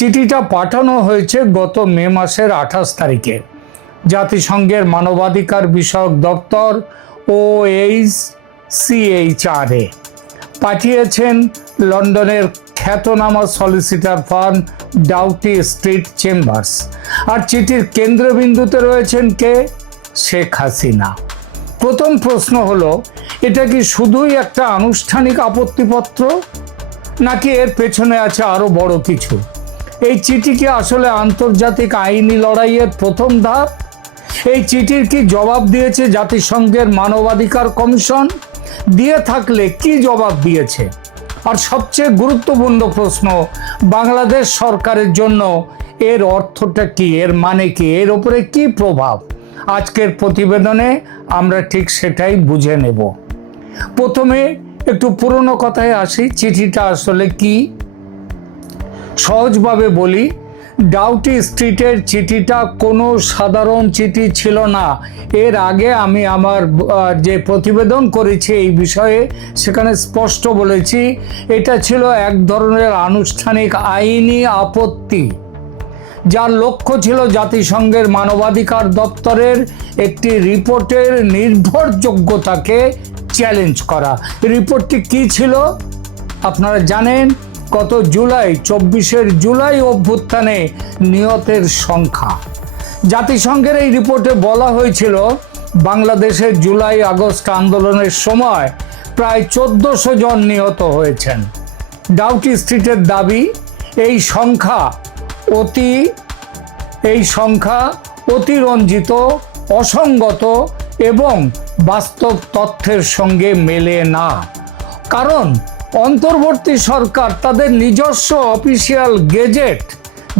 চিঠিটা পাঠানো হয়েছে গত মে মাসের 28 তারিখে জাতিসংঘের মানবাধিকার বিষয়ক দপ্তর OHCHR পাঠিয়েছেন লন্ডনের খ্যাতনামা solicitor firm Doughty Street Chambers. আর চিঠির কেন্দ্রবিন্দুতে রয়েছেন কে? শেখ হাসিনা। প্রথম প্রশ্ন হলো, এটা কি শুধুই একটা আনুষ্ঠানিক আপত্তিপত্র, নাকি এর পেছনে আছে আরো বড় কিছু? এই চিঠি কি আসলে আন্তর্জাতিক আইনি লড়াইয়ের প্রথম ধাপ? এই চিঠির কি জবাব দিয়েছে জাতিসংঘের মানবাধিকার কমিশন? দিয়ে থাকলে কি জবাব দিয়েছে? আর সবচেয়ে গুরুত্বপূর্ণ প্রশ্ন, বাংলাদেশ সরকারের জন্য এর অর্থটা কি, এর মানে কি, এর উপরে কি প্রভাব? আজকের প্রতিবেদনে আমরা ঠিক সেটাই বুঝে নেব। প্রথমে একটু পুরনো কথায় আসি, চিঠিটা আসলে কি? সহজভাবে বলি, ডাউটি স্ট্রিটের চিঠিটা কোনো সাধারণ চিঠি ছিল না। এর আগে আমি আমার যে প্রতিবেদন করেছি এই বিষয়ে, সেখানে স্পষ্ট বলেছি এটা ছিল এক ধরনের আনুষ্ঠানিক আইনি আপত্তি, যার লক্ষ্য ছিল জাতিসংঘের মানবাধিকার দপ্তরের একটি রিপোর্টের নির্ভরযোগ্যতাকে চ্যালেঞ্জ করা। রিপোর্টটি কি ছিল আপনারা জানেন? গত 24 জুলাই অভ্যুত্থানে নিহতের সংখ্যা। জাতিসংঘের এই রিপোর্টে বলা হয়েছিল বাংলাদেশের জুলাই আগস্ট আন্দোলনের সময় প্রায় 1400 জন নিহত হয়েছেন। ডাউটি স্ট্রিটের দাবি, এই সংখ্যা অতিরঞ্জিত, অসঙ্গত এবং বাস্তব তথ্যের সঙ্গে মেলে না। কারণ অন্তর্বর্তী সরকার তাদের নিজস্ব অফিসিয়াল গেজেট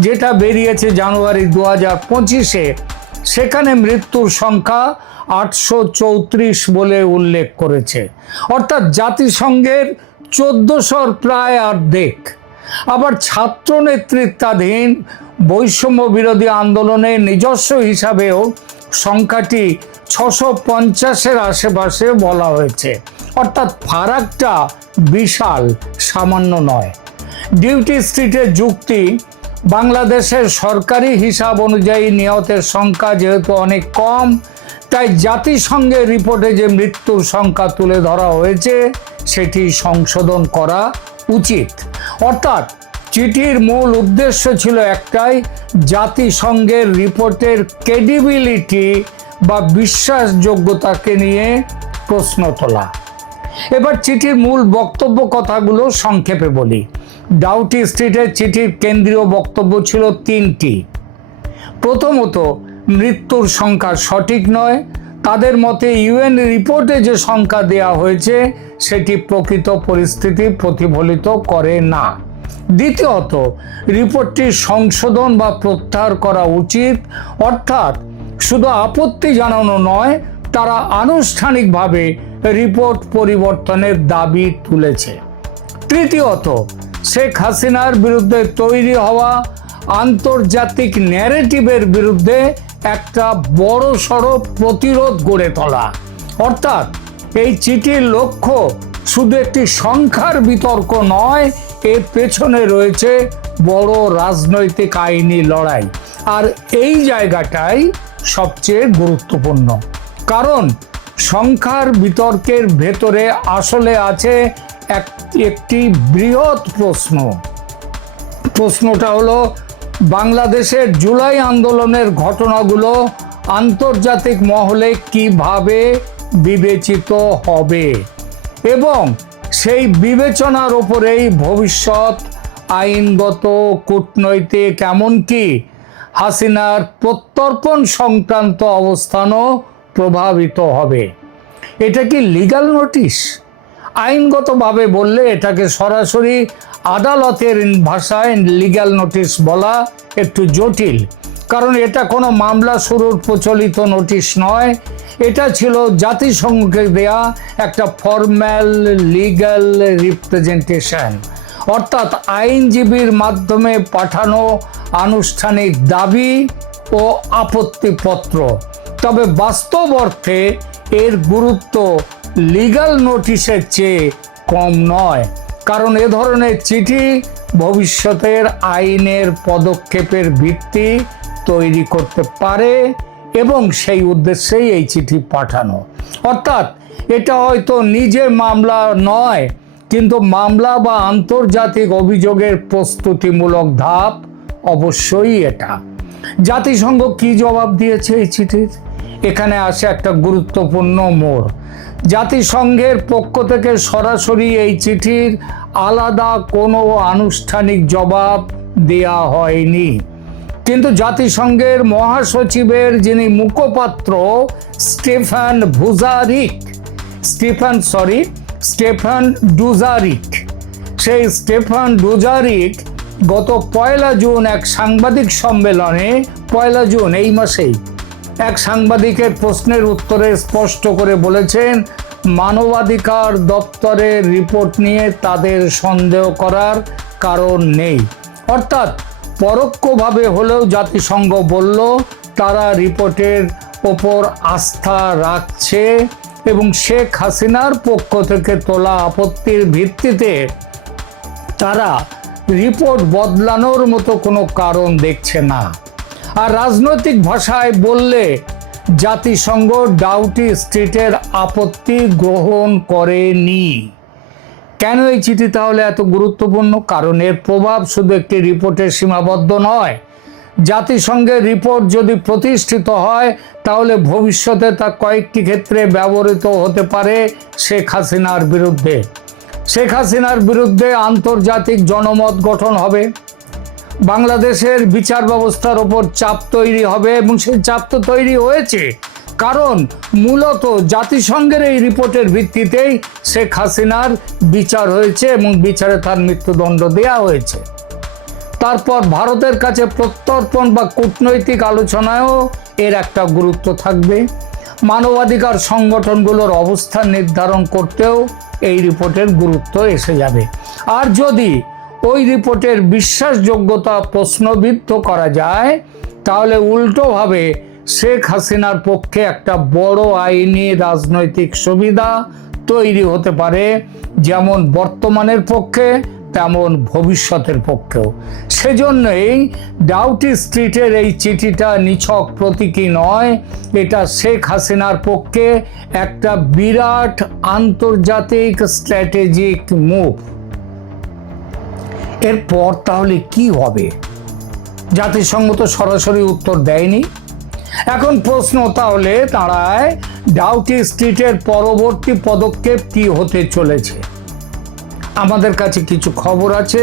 যেটা বেরিয়েছে জানুয়ারি 2025-এ, সেখানে মৃত্যুর সংখ্যা 834 বলে উল্লেখ করেছে। অর্থাৎ জাতিসংঘের 1400-র প্রায় অর্ধেক। আবার ছাত্র নেতৃত্বাধীন বৈষম্য বিরোধী আন্দোলনের নিজস্ব হিসাবেও সংখ্যাটি 650-এর আশেপাশে বলা হয়েছে। অর্থাৎ ফারাকটা বিশাল, সামান্য নয়। ডিউটি স্ট্রিটের যুক্তি, বাংলাদেশের সরকারি হিসাব অনুযায়ী নিহতের সংখ্যা যেহেতু অনেক কম, তাই জাতিসংঘের রিপোর্টে যে মৃত্যুর সংখ্যা তুলে ধরা হয়েছে সেটি সংশোধন করা উচিত। অর্থাৎ চিঠির মূল উদ্দেশ্য ছিল একটাই, জাতিসংঘের রিপোর্টের ক্রেডিবিলিটি বা বিশ্বাসযোগ্যতাকে নিয়ে প্রশ্ন তোলা। এবার চিঠির মূল বক্তব্য কথাগুলো সংক্ষেপে বলি। ডাউটি স্ট্রিটের চিঠির কেন্দ্রীয় বক্তব্য ছিল 3টি। প্রথমত, মৃত্যুর সংখ্যা সঠিক নয়। তাদের মতে UN রিপোর্টে যে সংখ্যা দেওয়া হয়েছে সেটি প্রকৃত পরিস্থিতি প্রতিফলিত করে না। দ্বিতীয়ত, রিপোর্টটি সংশোধন বা প্রত্যাহার করা উচিত। অর্থাৎ শুধু আপত্তি জানানো নয়, তারা আনুষ্ঠানিকভাবে রিপোর্ট পরিবর্তনের দাবি তুলেছে। তৃতীয়ত, শেখ হাসিনার বিরুদ্ধে তৈরি হওয়া আন্তর্জাতিক ন্যারেটিভের বিরুদ্ধে একটা বড়সড় প্রতিরোধ গড়ে তোলা। অর্থাৎ এই চিঠির লক্ষ্য শুধু একটি সংখ্যার বিতর্ক নয়, এর পেছনে রয়েছে বড় রাজনৈতিক আইনি লড়াই। আর এই জায়গাটাই সবচেয়ে গুরুত্বপূর্ণ, কারণ সংখ্যার বিতর্কের ভেতরে আসলে আছে একটি বৃহৎ প্রশ্ন। প্রশ্নটা হলো, বাংলাদেশের জুলাই আন্দোলনের ঘটনাগুলো আন্তর্জাতিক মহলে কিভাবে বিবেচিত হবে, এবং সেই বিবেচনার উপরেই ভবিষ্যৎ আইনগত, কূটনৈতিক, এমনকি হাসিনার প্রত্যর্পণ সংক্রান্ত অবস্থানও প্রভাবিত হবে। এটা কি লিগ্যাল নোটিশ? আইনগতভাবে বললে এটাকে সরাসরি আদালতের ভাষায় লিগ্যাল নোটিশ বলা একটু জটিল, কারণ এটা কোনো মামলা শুরুর প্রচলিত নোটিশ নয়। এটা ছিল জাতিসংঘকে দেয়া একটা ফর্মাল লিগ্যাল রিপ্রেজেন্টেশন, অর্থাৎ আইনজীবীর মাধ্যমে পাঠানো আনুষ্ঠানিক দাবি ও আপত্তিপত্র। তবে বাস্তব অর্থে এর গুরুত্ব লিগ্যাল নোটিশের চেয়ে কম নয়, কারণ এ ধরনের চিঠি ভবিষ্যতের আইনের পদক্ষেপের ভিত্তি তৈরি করতে পারে এবং সেই উদ্দেশ্যেই এই চিঠি পাঠানো। অর্থাৎ এটা হয়তো নিজে মামলা নয়, কিন্তু মামলা বা আন্তর্জাতিক অভিযোগের প্রস্তুতিমূলক ধাপ অবশ্যই এটা। জাতিসংঘ কি জবাব দিয়েছে এই চিঠির? এখানে আসে একটা গুরুত্বপূর্ণ মোড়। জাতিসংঘের পক্ষ থেকে সরাসরি এই চিঠির আলাদা কোনো আনুষ্ঠানিক জবাব দেয়া হয়নি, কিন্তু জাতিসংঘের মহাসচিবের যিনি মুখপাত্র স্টেফান ডুজারিক, সেই স্টেফান ডুজারিক গত 1 জুন এক সাংবাদিক সম্মেলনে, 1 জুন এই মাসেই, এক সাংবাদিকের প্রশ্নের উত্তরে স্পষ্ট করে বলেছেন মানবাধিকার দপ্তরের রিপোর্ট নিয়ে তাদের সন্দেহ করার কারণ নেই। অর্থাৎ পরোক্ষভাবে হলেও জাতিসংঘ বলল তারা রিপোর্টের ওপর আস্থা রাখছে এবং শেখ হাসিনার পক্ষ থেকে তোলা আপত্তির ভিত্তিতে তারা রিপোর্ট বদলানোর মতো কোনো কারণ দেখছে না। আর রাজনৈতিক ভাষায় বললে জাতিসংঘ ডাউটি স্ট্রিটের আপত্তি গ্রহণ করেনি। কেন এই চিঠি তাহলে এত গুরুত্বপূর্ণ? কারণ এর প্রভাব শুধু একটি রিপোর্টে সীমাবদ্ধ নয়। জাতিসংঘের রিপোর্ট যদি প্রতিষ্ঠিত হয় তাহলে ভবিষ্যতে তা কয়েকটি ক্ষেত্রে ব্যবহৃত হতে পারে শেখ হাসিনার বিরুদ্ধে। শেখ হাসিনার বিরুদ্ধে আন্তর্জাতিক জনমত গঠন হবে, বাংলাদেশের বিচার ব্যবস্থার ওপর চাপ তৈরি হবে, এবং সেই চাপ তো তৈরি হয়েছে, কারণ মূলত জাতিসংঘের এই রিপোর্টের ভিত্তিতেই শেখ হাসিনার বিচার হয়েছে এবং বিচারে তার মৃত্যুদণ্ড দেওয়া হয়েছে। তারপর ভারতের কাছে প্রত্যর্পণ বা কূটনৈতিক আলোচনায়ও এর একটা গুরুত্ব থাকবে। মানবাধিকার সংগঠনগুলোর অবস্থান নির্ধারণ করতেও এই রিপোর্টের গুরুত্ব এসে যাবে। আর যদি ওই রিপোর্টের বিশ্বাসযোগ্যতা প্রশ্নবিদ্ধ করা যায় তাহলে উল্টোভাবে শেখ হাসিনার পক্ষে একটা বড় আইনি রাজনৈতিক সুবিধা তৈরি হতে পারে, যেমন বর্তমানের পক্ষে তেমন ভবিষ্যতের পক্ষেও। সেজন্যই ডাউটি স্ট্রিটের এই চিঠিটা নিছক প্রতীকী নয়, এটা শেখ হাসিনার পক্ষে একটা বিরাট আন্তর্জাতিক স্ট্র্যাটেজিক মুভ। এরপর তাহলে কি হবে? জাতিসংঘ তো সরাসরি উত্তর দেয়নি। এখন প্রশ্ন তাহলে দাঁড়ায়, ডাউটি স্ট্রিটের পরবর্তী পদক্ষেপ কি হতে চলেছে? আমাদের কাছে কিছু খবর আছে,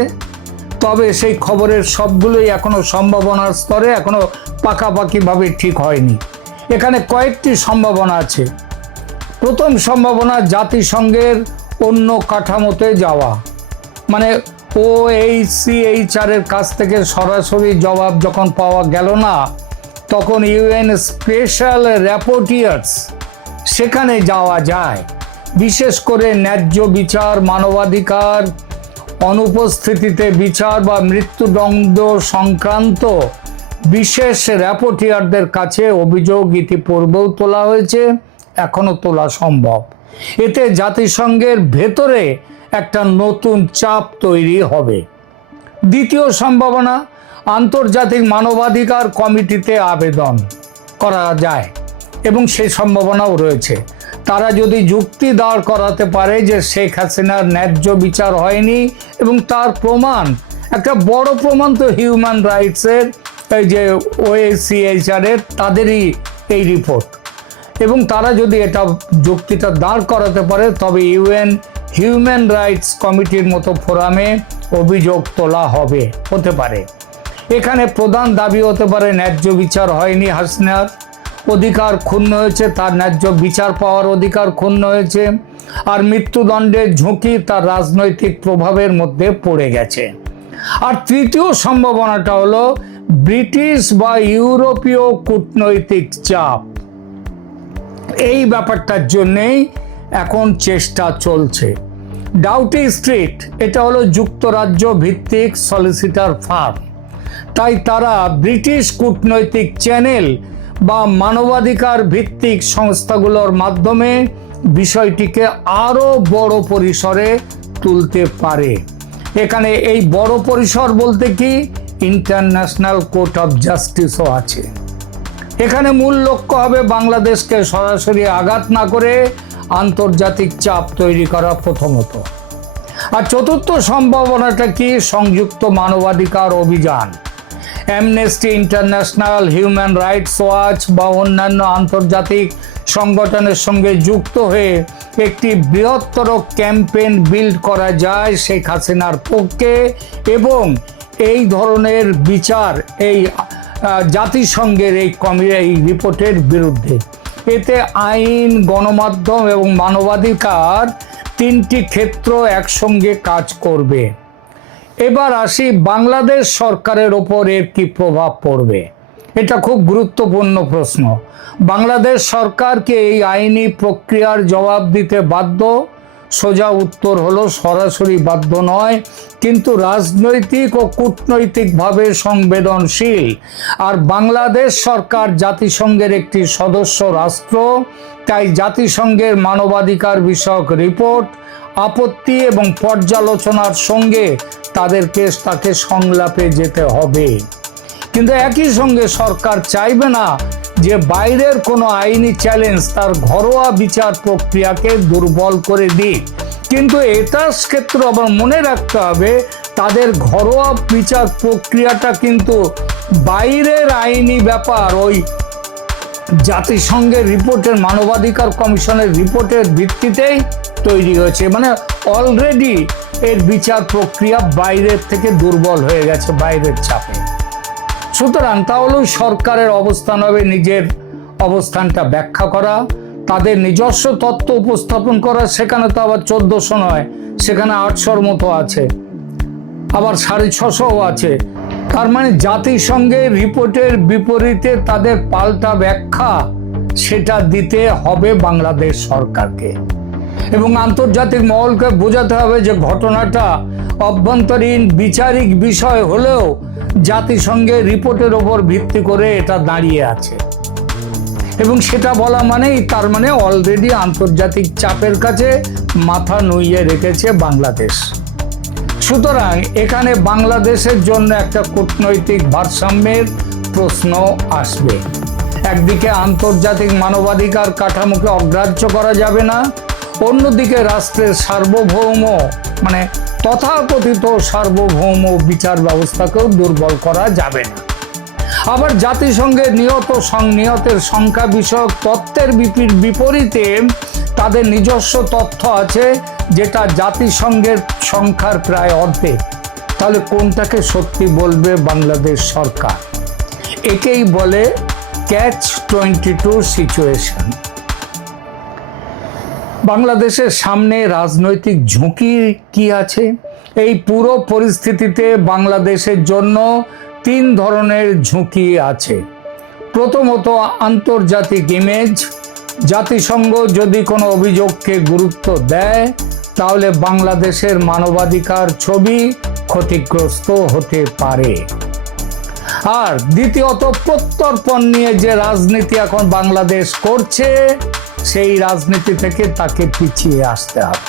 তবে সেই খবরের সবগুলোই এখনো সম্ভাবনার স্তরে, এখনো পাকাপাকিভাবে ঠিক হয়নি। এখানে কয়েকটি সম্ভাবনা আছে। প্রথম সম্ভাবনা জাতিসংঘের অন্য কাঠামোতে যাওয়া, মানে OHCHR এর কাছ থেকে সরাসরি জবাব যখন পাওয়া গেল না, তখন UN স্পেশাল র্যাপোর্টিয়ার্স সেখানে যাওয়া যায়। বিশেষ করে ন্যায্য বিচার, মানবাধিকার, অনুপস্থিতিতে বিচার বা মৃত্যুদণ্ড সংক্রান্ত বিশেষ র্যাপোর্টিয়ারদের কাছে অভিযোগ ইতিপূর্বেও তোলা হয়েছে, এখনো তোলা সম্ভব। এতে জাতিসংঘের ভেতরে একটা নতুন চাপ তৈরি হবে। দ্বিতীয় সম্ভাবনা, আন্তর্জাতিক মানবাধিকার কমিটিতে আবেদন করা যায় এবং সেই সম্ভাবনাও রয়েছে। তারা যদি যুক্তি দাঁড় করাতে পারে যে শেখ হাসিনার ন্যায্য বিচার হয়নি এবং তার প্রমাণ, একটা বড় প্রমাণ তো হিউম্যান রাইটসের এই যে OHCHR এর তাদেরই এই রিপোর্ট, এবং তারা যদি এটা যুক্তিটা দাঁড় করাতে পারে তবে UN হিউম্যান রাইটস কমিটির মতো ফোরামে অভিযোগ তোলা হতে পারে। এখানে প্রধান দাবি হতে পারে ন্যায্য বিচার হয়নি, হাসিনার অধিকার ক্ষুণ্ণ হয়েছে, তার ন্যায্য বিচার পাওয়ার অধিকার ক্ষুণ্ণ হয়েছে, আর মৃত্যুদণ্ডের ঝুঁকি তার রাজনৈতিক প্রভাবের মধ্যে পড়ে গেছে। আর তৃতীয় সম্ভাবনাটা হলো ব্রিটিশ বা ইউরোপীয় কূটনৈতিক চাপ। এই ব্যাপারটার জন্যেই এখন চেষ্টা চলছে। ডাউটি স্ট্রিট এটা হলো যুক্তরাজ্য ভিত্তিক সলিসিটার ফার্ম, তাই তারা ব্রিটিশ কূটনৈতিক চ্যানেল বা মানবাধিকার ভিত্তিক সংস্থাগুলোর মাধ্যমে বিষয়টিকে আরো বড় পরিসরে তুলতে পারে। এখানে এই বড় পরিসর বলতে কি ইন্টারন্যাশনাল কোর্ট অফ জাস্টিসও আছে। এখানে মূল লক্ষ্য হবে বাংলাদেশকে সরাসরি আঘাত না করে আন্তর্জাতিক চাপ তৈরি করা প্রথমত। আর চতুর্থ সম্ভাবনাটা কি, সংযুক্ত মানবাধিকার অভিযান, amnesty international, human rights watch বা অন্যান্য আন্তর্জাতিক সংগঠনের সঙ্গে যুক্ত হয়ে একটি বৃহত্তর ক্যাম্পেইন বিল্ড করা যায় শেখ হাসিনার পক্ষে এবং এই ধরনের বিচার এই জাতিসংঘের এই রিপোর্টের বিরুদ্ধে। এতে আইন, গণমাধ্যম এবং মানবাধিকার তিনটি ক্ষেত্র একসঙ্গে কাজ করবে। এবার আসি বাংলাদেশ সরকারের ওপর এর কি প্রভাব পড়বে। এটা খুব গুরুত্বপূর্ণ প্রশ্ন। বাংলাদেশ সরকারকে এই আইনি প্রক্রিয়ার জবাব দিতে বাধ্য। সোজা উত্তর হলো সরাসরি বাধ্য নয়, কিন্তু রাজনৈতিক ও কূটনৈতিকভাবে সংবেদনশীল। আর বাংলাদেশ সরকার জাতিসংঘের একটি সদস্য রাষ্ট্র, তাই জাতিসংঘের মানবাধিকার বিষয়ক রিপোর্ট, আপত্তি এবং পর্যালোচনার সঙ্গে তাকে সংলাপে যেতে হবে। কিন্তু একই সঙ্গে সরকার চাইবে না যে বাইরের কোনো আইনি চ্যালেঞ্জ তার ঘরোয়া বিচার প্রক্রিয়াকে দুর্বল করে দিক। কিন্তু এটার ক্ষেত্রে আবার মনে রাখতে হবে তাদের ঘরোয়া বিচার প্রক্রিয়াটা কিন্তু বাইরের আইনি ব্যাপার ওই জাতিসংঘের রিপোর্টের, মানবাধিকার কমিশনের রিপোর্টের ভিত্তিতেই তৈরি হয়েছে। মানে অলরেডি এর বিচার প্রক্রিয়া বাইরের থেকে দুর্বল হয়ে গেছে বাইরের চাপে। সুতরাং তাহলেও সরকারের অবস্থান হবে নিজের অবস্থানটা ব্যাখ্যা করা, তাদের নিজস্ব তথ্য উপস্থাপন করা। সেখানে তো আবার 1400 নয়, সেখানে 800-র মতো আছে, আবার 650ও আছে। তার মানে জাতিসংঘের রিপোর্টের বিপরীতে তাদের পাল্টা ব্যাখ্যা সেটা দিতে হবে বাংলাদেশ সরকারকে এবং আন্তর্জাতিক মহলকে বোঝাতে হবে যে ঘটনাটা অভ্যন্তরীণ বিচারিক বিষয় হলেও জাতিসংঘের রিপোর্টের ওপর ভিত্তি করে এটা দাঁড়িয়ে আছে। এবং সেটা বলা মানেই তার মানে অলরেডি আন্তর্জাতিক চাপের কাছে মাথা নুইয়ে রেখেছে বাংলাদেশ। সুতরাং এখানে বাংলাদেশের জন্য একটা কূটনৈতিক ভারসাম্যের প্রশ্ন আসবে। একদিকে আন্তর্জাতিক মানবাধিকার কাঠামোকে অগ্রাহ্য করা যাবে না, অন্যদিকে রাষ্ট্রের সার্বভৌম মানে তথাকথিত সার্বভৌম বিচার ব্যবস্থাকেও দুর্বল করা যাবে না। আবার জাতিসংঘের নিয়তের সংখ্যা বিষয়ক তথ্যের বিপরীতে তাদের নিজস্ব তথ্য আছে যেটা জাতিসংঘের সংখ্যার প্রায় অর্ধেক। তাহলে কোনটাকে সত্যি বলবে বাংলাদেশ সরকার? একেই বলে catch-22 সিচুয়েশন। বাংলাদেশের সামনে রাজনৈতিক ঝুঁকি কি আছে? এই পুরো পরিস্থিতিতে বাংলাদেশের জন্য 3 ধরনের ঝুঁকি আছে। প্রথমত আন্তর্জাতিক ইমেজ। জাতিসংঘ যদি কোনো অভিযোগকে গুরুত্ব দেয় তাহলে বাংলাদেশের মানবাধিকার ছবি ক্ষতিগ্রস্ত হতে পারে। আর দ্বিতীয়ত প্রত্যর্পণ নিয়ে যে রাজনীতি এখন বাংলাদেশ করছে সেই রাজনীতি থেকে তাকে পিছিয়ে আসতে হবে।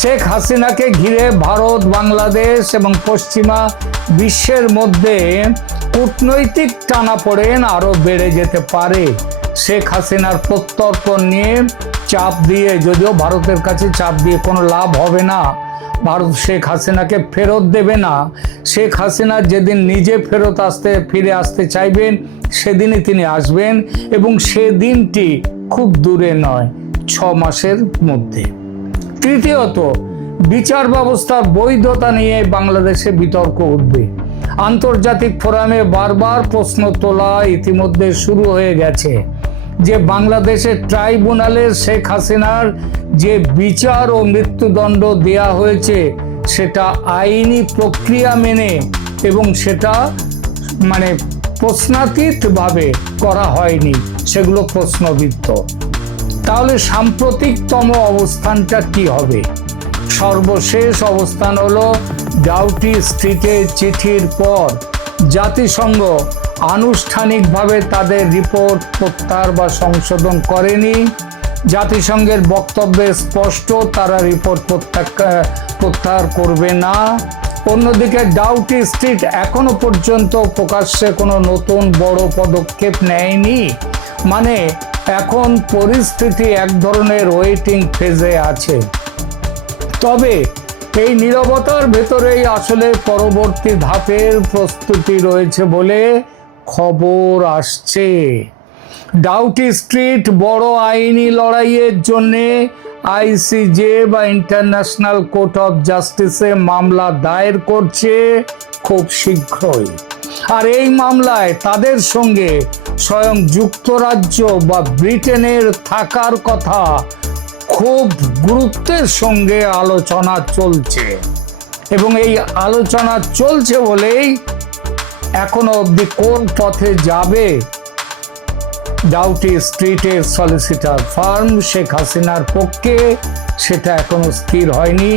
শেখ হাসিনাকে ঘিরে ভারত, বাংলাদেশ এবং পশ্চিমা বিশ্বের মধ্যে কূটনৈতিক টানাপোড়েন আরো বেড়ে যেতে পারে। শেখ হাসিনার প্রত্যর্পণ নিয়ে চাপ দিয়ে, যদিও ভারতের কাছে চাপ দিয়ে কোনো লাভ হবে না, ভারত শেখ হাসিনাকে ফেরত দেবে না। শেখ হাসিনা যেদিন নিজে ফিরে আসতে চাইবেন সেদিনই তিনি আসবেন এবং সেদিনটি খুব দূরে নয়, 6 মাসের মধ্যে। তৃতীয়ত বিচার ব্যবস্থার বৈধতা নিয়ে বাংলাদেশে বিতর্ক উঠবে। আন্তর্জাতিক ফোরামে বারবার প্রশ্ন তোলা ইতিমধ্যে শুরু হয়ে গেছে যে বাংলাদেশের ট্রাইব্যুনালে শেখ হাসিনার যে বিচার ও মৃত্যুদণ্ড দেয়া হয়েছে সেটা আইনি প্রক্রিয়া মেনে এবং সেটা মানে প্রশ্নাতীতভাবে করা হয়নি, সেগুলো প্রশ্নবিদ্ধ। তাহলে সাম্প্রতিকতম অবস্থানটা কি হবে? সর্বশেষ অবস্থান হলো ডাউটি স্ট্রিটের চিঠির পর জাতিসংঘ আনুষ্ঠানিকভাবে তাদের রিপোর্ট প্রত্যাহার বা সংশোধন করেনি জাতিসংঘের বক্তব্যে স্পষ্ট, তারা রিপোর্ট প্রত্যাহার করবে না। অন্যদিকে ডাউটি স্ট্রিট এখনো পর্যন্ত প্রকাশ্যে কোনো নতুন বড় পদক্ষেপ নেয়নি, মানে এখন পরিস্থিতি এক ধরনের ওয়েটিং ফেজে আছে। তবে এই নীরবতার ভেতরেই আসলে পরবর্তী ধাপের প্রস্তুতি রয়েছে বলে খবর আসছে। ডাউটি স্ট্রিট বড় আইনি লড়াইয়ের জন্য আইসিজে বা ইন্টারন্যাশনাল কোর্ট অফ জাস্টিসে মামলা দায়ের করছে খুব শীঘ্রই। আর এই মামলায় তাদের সঙ্গে স্বয়ং যুক্তরাজ্য বা ব্রিটেনের থাকার কথা খুব গুরুত্বের সঙ্গে আলোচনা চলছে, এবং এই আলোচনা চলছে বলেই এখনো অবধি কোন পথে যাবে ডাউটি স্ট্রিটের সলিসিটার ফার্ম শেখ হাসিনার পক্ষে সেটা এখনো স্থির হয়নি।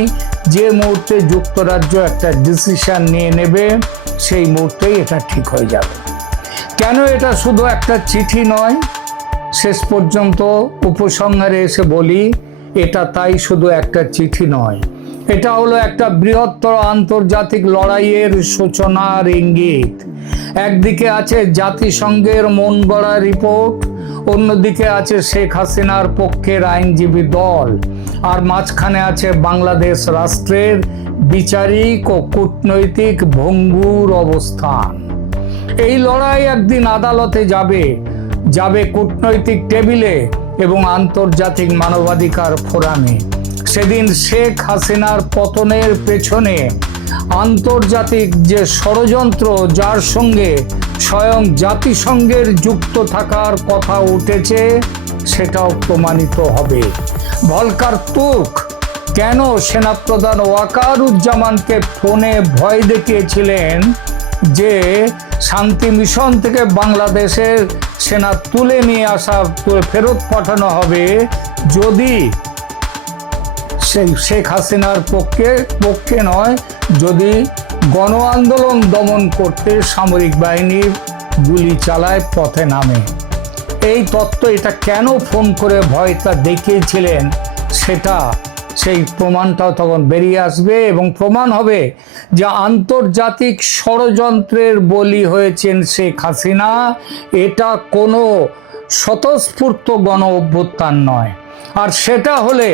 যে মুহূর্তে যুক্তরাজ্য একটা ডিসিশন নিয়ে নেবে সেই মুহূর্তেই এটা ঠিক হয়ে যাবে। কেন এটা শুধু একটা চিঠি নয়, শেষ পর্যন্ত উপসংহারে এসে বলি, এটা তাই শুধু একটা চিঠি নয়, এটা হলো একটা বৃহত্তর আন্তর্জাতিক লড়াইয়ের সূচনার ইঙ্গিত। একদিকে আছে জাতিসংঘের মন গড়া রিপোর্ট, অন্যদিকে আছে শেখ হাসিনার পক্ষের আইনজীবী দল, আর মাঝখানে আছে বাংলাদেশ রাষ্ট্রের বিচারিক ও কূটনৈতিক ভঙ্গুর অবস্থান। এই লড়াই একদিন আদালতে যাবে কূটনৈতিক টেবিলে এবং আন্তর্জাতিক মানবাধিকার ফোরামে। সেদিন শেখ হাসিনার পতনের পেছনে আন্তর্জাতিক যে ষড়যন্ত্র, যার সঙ্গে স্বয়ং জাতিসংঘের যুক্ত থাকার কথা উঠেছে, সেটাও প্রমাণিত হবে। ভলকার তুর্ক কেন সেনাপ্রধান ওয়াকারুজ্জামানকে ফোনে ভয় দেখিয়েছিলেন যে শান্তি মিশন থেকে বাংলাদেশের সেনা তুলে নিয়ে ফেরত পাঠানো হবে যদি শেখ হাসিনার পক্ষে নয়, যদি গণ আন্দোলন দমন করতে সামরিক বাহিনীর গুলি চালায় পথে নামে। এই তত্ত্ব, এটা কেন ফোন করে ভয়টা দেখিয়েছিলেন, সেই প্রমাণটাও তখন বেরিয়ে আসবে এবং প্রমাণ হবে যে আন্তর্জাতিক ষড়যন্ত্রের বলি হয়েছেন শেখ হাসিনা। এটা কোনো স্বতঃস্ফূর্ত গণ অভ্যুত্থান নয়। আর সেটা হলে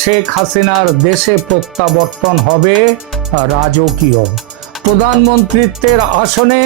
শেখ হাসিনার দেশে প্রত্যাবর্তন হবে রাজকীয়। প্রধানমন্ত্রীত্বের আসনে